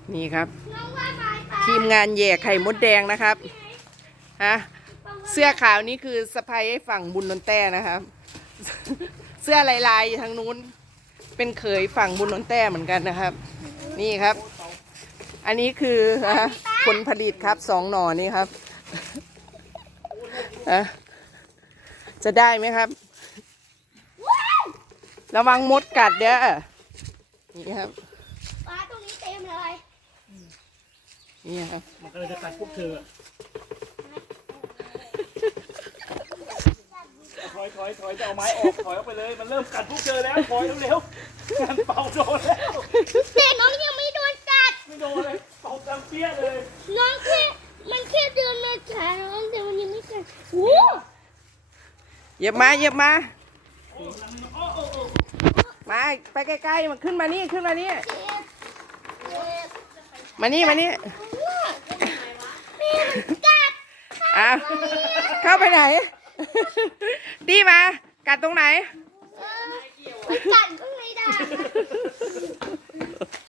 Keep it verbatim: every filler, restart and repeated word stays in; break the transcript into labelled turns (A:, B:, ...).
A: นี่ครับทีมงานแย่ไข่มดแดงนะครับฮะเสื้อขาวนี่คือสะพายฝั่งบุญนนแต้นะครับ เสื้อลายๆทางนู้นเป็นเขยฝั่งบุญนนแต้เหมือนกันนะครับ นี่ครับ อันนี้คือผลผลิตครับสองหน่อนี่ครับจะได้ไหมครับระวังมดกัดเด้อนี่ครับ
B: ปลาตรงนี้เต็มเลย
A: นี่ครับ
C: มันก็เลยจะกัดพวกเธอถอยถอยถอยจะเอาไม้ออกถอยออกไปเลยมันเริ่มกัดพวกเธอแล้วถอยเร็วๆงานเป่าโดนแล้ว
B: แต่น้องยังไม่โดนกัด
C: ไม่โดนเลยเป่าดังเปี้ยเลย
B: น้องแค่มันแค่เดินมาขาน้องแต่มันยังไม่กัดโอ้
A: เหยียบมาเหยียบมามาไปใกล้ๆมันขึ้นมานี่ขึ้นมานี่มานี่มานี่อ้าวเข้าไปไหนตีมากัดตรงไหน
B: มันกัดข้างในด่าง